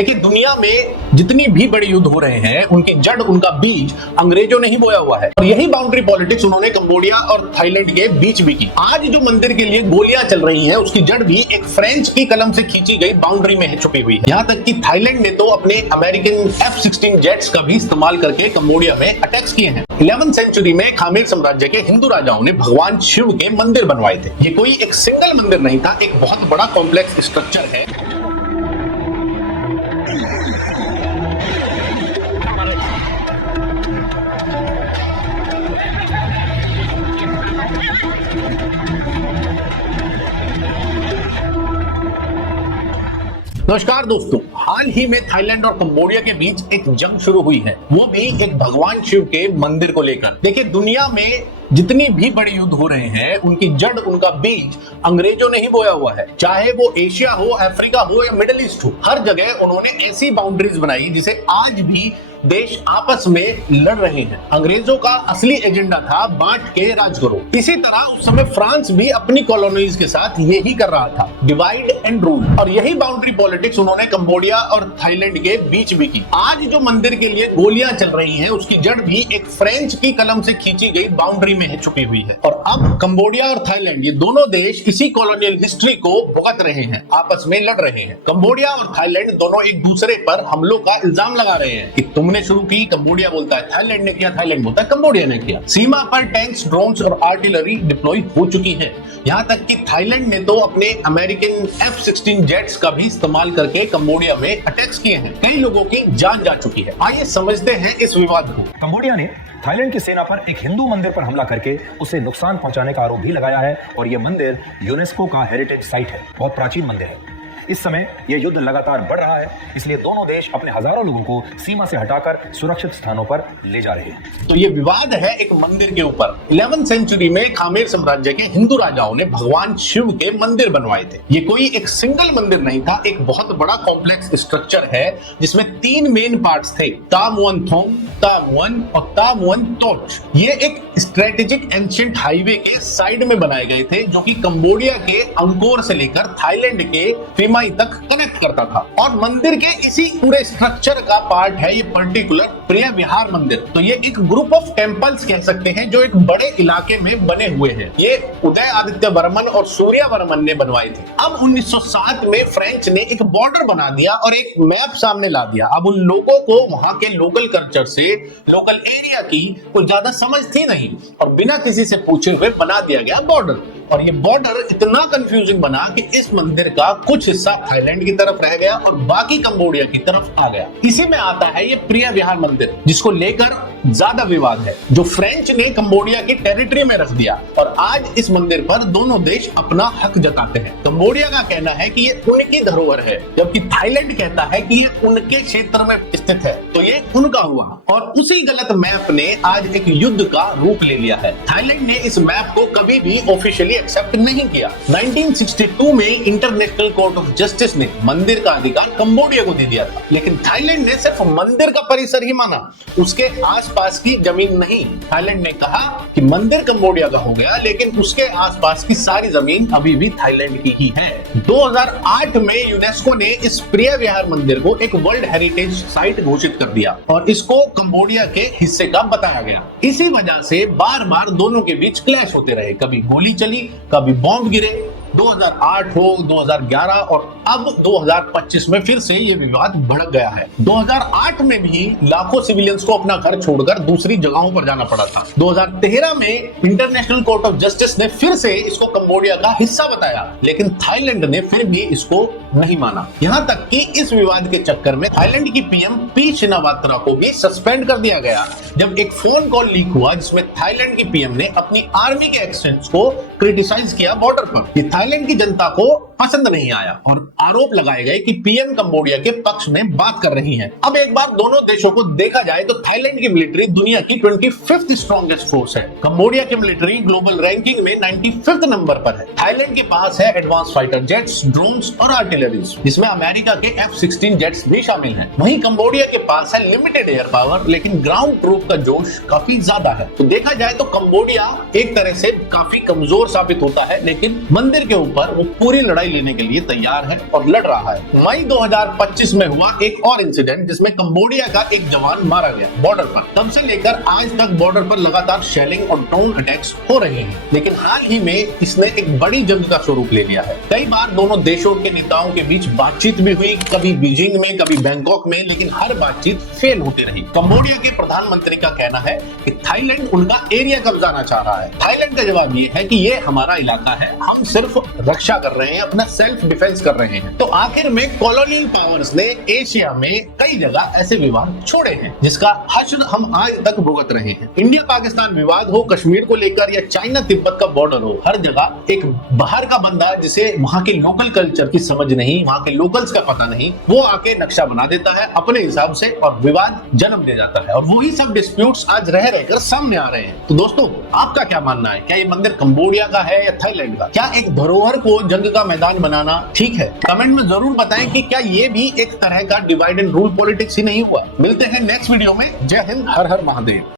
देखिए, दुनिया में जितनी भी बड़े युद्ध हो रहे हैं उनकी जड़, उनका बीज अंग्रेजों ने ही बोया हुआ है और यही बाउंड्री पॉलिटिक्स उन्होंने कंबोडिया और थाईलैंड के बीच भी की। आज जो मंदिर के लिए गोलियां चल रही हैं उसकी जड़ भी एक फ्रेंच की कलम से खींची गई बाउंड्री में छुपी हुई है। यहाँ तक कि थाईलैंड ने तो अपने अमेरिकन F-16 जेट्स का भी इस्तेमाल करके कंबोडिया में अटैक्स किए हैं। 11वीं सेंचुरी में खामेर साम्राज्य के हिंदू राजाओं ने भगवान शिव के मंदिर बनवाए थे। ये कोई एक सिंगल मंदिर नहीं था, एक बहुत बड़ा कॉम्प्लेक्स स्ट्रक्चर है। नमस्कार दोस्तों, हाल ही में थाईलैंड और कंबोडिया के बीच एक जंग शुरू हुई है, वो भी एक भगवान शिव के मंदिर को लेकर। देखिए, दुनिया में जितनी भी बड़े युद्ध हो रहे हैं उनकी जड़, उनका बीज अंग्रेजों ने ही बोया हुआ है। चाहे वो एशिया हो, अफ्रीका हो या मिडिल ईस्ट हो, हर जगह उन्होंने ऐसी बाउंड्रीज बनाई जिसे आज भी देश आपस में लड़ रहे हैं। अंग्रेजों का असली एजेंडा था बांट के राज करो। इसी तरह उस समय फ्रांस भी अपनी कॉलोनीज के साथ यही कर रहा था, डिवाइड एंड रूल। और यही बाउंड्री पॉलिटिक्स उन्होंने कंबोडिया और थाईलैंड के बीच भी की। आज जो मंदिर के लिए गोलियां चल रही हैं उसकी जड़ भी एक फ्रेंच की कलम से खींची गई बाउंड्री में छुपी हुई है। और अब कंबोडिया और थाईलैंड, ये दोनों देश इसी कॉलोनियल हिस्ट्री को भुगत रहे हैं, आपस में लड़ रहे हैं। कंबोडिया और थाईलैंड दोनों एक दूसरे पर हमलों का इल्जाम लगा रहे हैं कि तुमने शुरू की, कंबोडिया बोलता है थाईलैंड ने किया, थाईलैंड बोलता है कंबोडिया ने किया। सीमा पर टैंक्स, ड्रोन्स और आर्टिलरी डिप्लॉय हो चुकी है। यहाँ तक कि थाईलैंड ने तो अपने अमेरिकन F-16 जेट्स का भी इस्तेमाल करके कंबोडिया में अटैक्स किए हैं। कई लोगों की जान जा चुकी है। आइए समझते हैं इस विवाद को। कंबोडिया ने थाईलैंड की सेना पर एक हिंदू मंदिर पर हमला करके उसे नुकसान पहुंचाने का आरोप भी लगाया है और यह मंदिर यूनेस्को का हेरिटेज साइट है, बहुत प्राचीन मंदिर है। इस समय यह युद्ध लगातार बढ़ रहा है, इसलिए दोनों देश अपने हजारों लोगों को सीमा से हटाकर सुरक्षित स्थानों पर ले जा रहे हैं। तो ये विवाद है एक मंदिर के ऊपर। 11वीं सेंचुरी में खामेर साम्राज्य के हिंदू राजाओं ने भगवान शिव के मंदिर बनवाए थे। ये कोई एक सिंगल मंदिर नहीं था, एक बहुत बड़ा कॉम्प्लेक्स स्ट्रक्चर है जिसमें 3 मेन पार्ट्स थे, तामुअन थोंग, तामुअन और तामुअन तोच। ये एक स्ट्रेटेजिक एंशिएंट हाईवे के साइड में बनाए गए थे जो कि कंबोडिया के अंकोर से लेकर थाईलैंड के फेमाई तक कनेक्ट करता था। और मंदिर के इसी पूरे स्ट्रक्चर का पार्ट है ये पर्टिकुलर प्रिय विहार मंदिर। तो ये एक ग्रुप ऑफ टेम्पल्स कह सकते हैं जो एक बड़े इलाके में बने हुए हैं। ये उदय आदित्य वर्मन और सूर्य वर्मन ने बनवाए थे। अब 1907 में फ्रेंच ने एक बॉर्डर बना दिया और एक मैप सामने ला दिया। अब उन लोगों को वहां के लोकल कल्चर से, लोकल एरिया की कुछ ज्यादा समझ थी नहीं और बिना किसी से पूछे हुए बना दिया गया बॉर्डर। और ये बॉर्डर इतना कंफ्यूजिंग बना कि इस मंदिर का कुछ हिस्सा थाईलैंड की तरफ रह गया और बाकी कंबोडिया की तरफ आ गया। इसी में आता है ये प्रिय विहार मंदिर, जिसको लेकर ज्यादा विवाद है, जो फ्रेंच ने कंबोडिया की टेरिटरी में रख दिया। और आज इस मंदिर पर दोनों देश अपना हक जताते हैं। कंबोडिया का कहना है कि ये उनकी धरोहर है, जबकि थाईलैंड कहता है कि ये उनके क्षेत्र में स्थित है, तो ये उनका हुआ। और उसी गलत मैप ने आज एक युद्ध का रूप ले लिया है। थाईलैंड ने इस मैप को कभी भी ऑफिशियली एक्सेप्ट नहीं किया। 1962 में इंटरनेशनल कोर्ट ऑफ जस्टिस ने मंदिर का अधिकार कंबोडिया को दे दिया था, लेकिन थाईलैंड ने सिर्फ मंदिर का परिसर ही माना, उसके आसपास की जमीन नहीं। थाईलैंड ने कहा कि मंदिर कंबोडिया का हो गया, लेकिन उसके आसपास की सारी जमीन अभी भी थाईलैंड की ही है। 2008 में यूनेस्को ने इस प्रिय विहार मंदिर को एक वर्ल्ड हेरिटेज साइट घोषित कर दिया और इसको कंबोडिया के हिस्से का बताया गया। इसी वजह से बार बार दोनों के बीच क्लैश होते रहे, कभी गोली चली, कभी बॉम्ब गिरे। 2008 हो, 2011 और अब 2025 में फिर से ये विवाद भड़क गया है। 2008 में भी लाखों सिविलियंस को अपना घर छोड़कर दूसरी जगहों पर जाना पड़ा था। 2013 में इंटरनेशनल कोर्ट ऑफ जस्टिस ने फिर से इसको कंबोडिया का हिस्सा बताया, लेकिन थाईलैंड ने फिर भी इसको नहीं माना। यहाँ तक कि इस विवाद के चक्कर में थाईलैंड की पीएम पी शिनावात्रा को भी सस्पेंड कर दिया गया, जब एक फोन कॉल लीक हुआ जिसमें थाईलैंड की पीएम ने अपनी आर्मी के एक्शंस को क्रिटिसाइज किया बॉर्डर पर। ये थाईलैंड की जनता को पसंद नहीं आया और आरोप लगाए गए कि पीएम कंबोडिया के पक्ष में बात कर रही है। अब एक बार दोनों देशों को देखा जाए तो थाईलैंड की मिलिट्री दुनिया की 25th स्ट्रॉन्गेस्ट फोर्स है। कंबोडिया की मिलिट्री ग्लोबल रैंकिंग में 95th नंबर पर है। थाईलैंड के पास है एडवांस फाइटर जेट्स, ड्रोन्स और आर्टिलरीज, जिसमें अमेरिका के F-16 जेट्स भी शामिल हैं। वहीं कंबोडिया के पास है लिमिटेड एयर पावर, लेकिन ग्राउंड ट्रूप का जोश काफी ज्यादा है। तो देखा जाए तो कंबोडिया एक तरह से काफी कमजोर साबित होता है, लेकिन मंदिर के ऊपर वो पूरी लड़ाई लेने के लिए तैयार है और लड़ रहा है। मई 2025 में हुआ एक और इंसिडेंट जिसमें कंबोडिया का एक जवान मारा गया बॉर्डर पर। तब से लेकर आज तक बॉर्डर पर लगातार शेलिंग और ड्रोन अटैक्स हो रहे हैं, लेकिन हाल ही में इसने एक बड़ी जंग का स्वरूप ले लिया है। कई बार दोनों देशों के नेताओं के बीच बातचीत भी हुई, कभी बीजिंग में, कभी बैंकॉक में, लेकिन हर बातचीत फेल होती रही। कंबोडिया के प्रधानमंत्री का कहना है कि थाईलैंड उनका एरिया कब्जाना चाह रहा है। थाईलैंड का जवाब ये है कि ये हमारा इलाका है, हम सिर्फ रक्षा कर रहे हैं, अपना सेल्फ डिफेंस कर रहे हैं। तो आखिर में कॉलोनियल पावर्स ने एशिया में कई जगह ऐसे विवाद छोड़े हैं जिसका हश्र हम आज तक भुगत रहे हैं। इंडिया पाकिस्तान विवाद हो, कश्मीर को लेकर, या चाइना तिब्बत का बॉर्डर हो, हर जगह एक बाहर का बंदा जिसे वहां के लोकल कल्चर की समझ नहीं, वहां के लोकल्स का पता नहीं, वो आके नक्शा बना देता है अपने हिसाब से और विवाद जन्म दे जाता है। और वही सब डिस्प्यूट्स आज रह रहकर सामने आ रहे हैं। तो दोस्तों, आपका क्या मानना है? क्या ये मंदिर कंबोडिया का है या थाईलैंड का? क्या एक धरोहर को जंग का मैदान बनाना ठीक है? कमेंट में जरूर बताएं कि क्या ये भी एक तरह का डिवाइड एंड रूल पॉलिटिक्स ही नहीं हुआ। मिलते हैं नेक्स्ट वीडियो में। जय हिंद, हर हर महादेव।